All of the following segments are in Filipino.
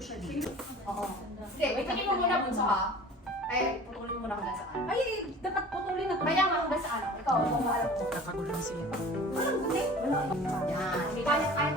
ko siya dito. Oo. Hindi, wait, tingin mo muna bunso ha. Ay, putulin mo muna hanggang sa ano. Ay, dapat putulin na. Kaya nga hanggang sa ano. Ikaw, kung alam mo. Nakagulo na sila. Walang hindi. Wala. Yan. Hindi kaya kaya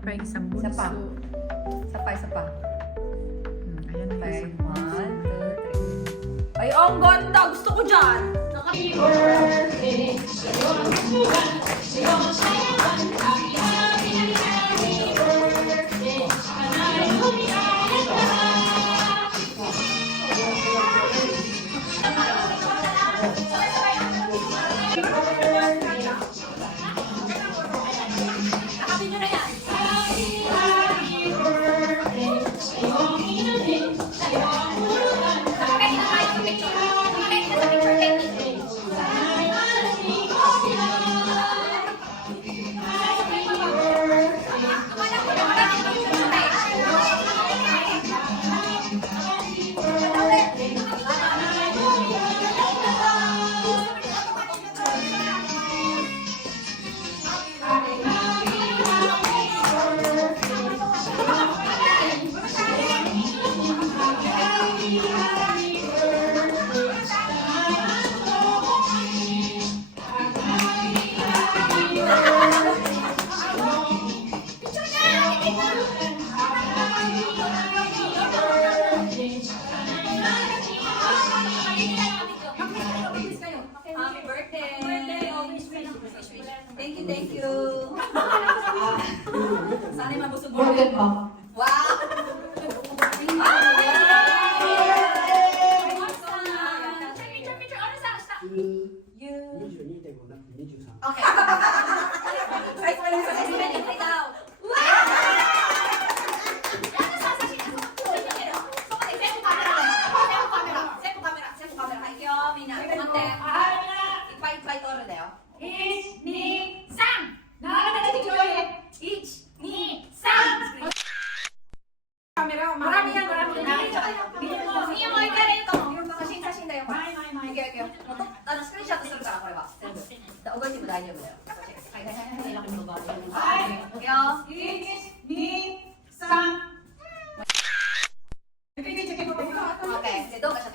pa yung isang Isa pa. bunso. Isa pa, isa pa. Hmm, Ayan na yung Okay, isang bunso. one, two, three. Ay, ang ganda! Gusto ko dyan! Happy Thank you, thank you! Sana mabusog mo. Wow! Picture, Okay.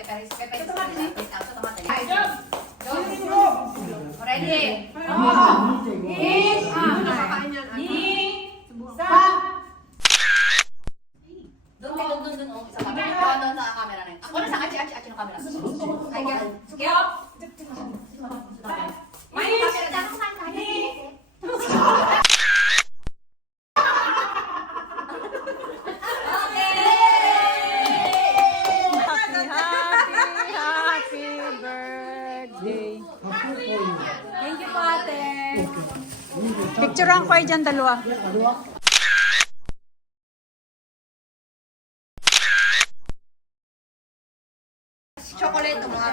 Teperis. Pepe, ito natin eh. Ito natin. Ay, Ready? Doon kayo, doon, doon, doon, sa camera. Doon, doon sa camera na yun. Ako na sa achi, achi, achi ng camera. Ay, kaya. Kaya. May camera dyan. Happy, happy, happy birthday. Thank you po, ate. Picturean ko kayo dyan dalawa. Chocolate, mga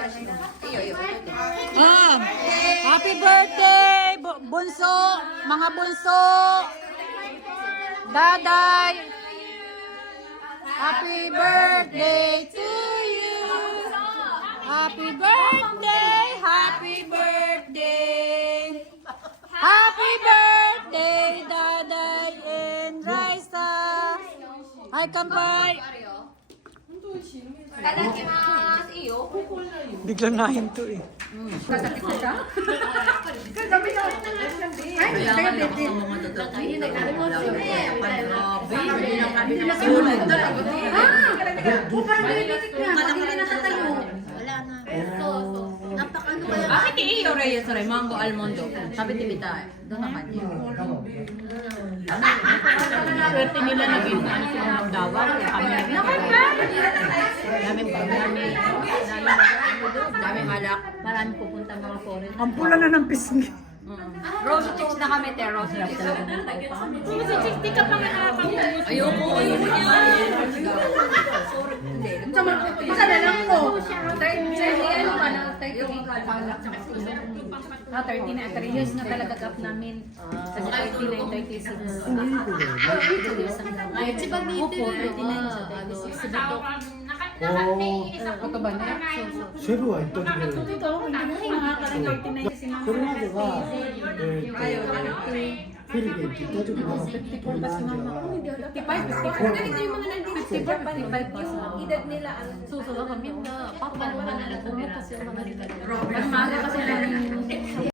Iyo, iyo. Ah, happy birthday, bu- bunso, mga bunso. Daday. Happy birthday to you. Happy birthday, Hi, Kampay. Tadakimasu. Iyo. Bigla na hinto eh. Bakit iyo Reyes Ray? Mango Almondo. Sabi tibita. Doon naman yun. Swerte nila naging ano sila ng dawa. Kaya kami Daming dami. Daming alak. Marami pupunta mga foreign. Ang pula na ng pisngi. Rosy chicks na kami, te. Rosy chicks. Rosy chicks, di ka pa nga nakapag Ayoko, ayoko yan. Hindi. Basta na lang ko pala. Ah, 30 na. 3 years na talaga gap namin. Kasi 39, 36. Ay, si Bagdito. Opo, 39, 36. Nakatay isa ko. Ba na? Sure, I don't know. 39 si Ma'am. Ayaw, 30. 54 pa si mama ko. 55. Ang ganito yung mga nandito. 55 pa ni Yung edad nila ang susunod kami na papalaman na lang. Bumot kasi yung mga nandito. Mas maaga kasi namin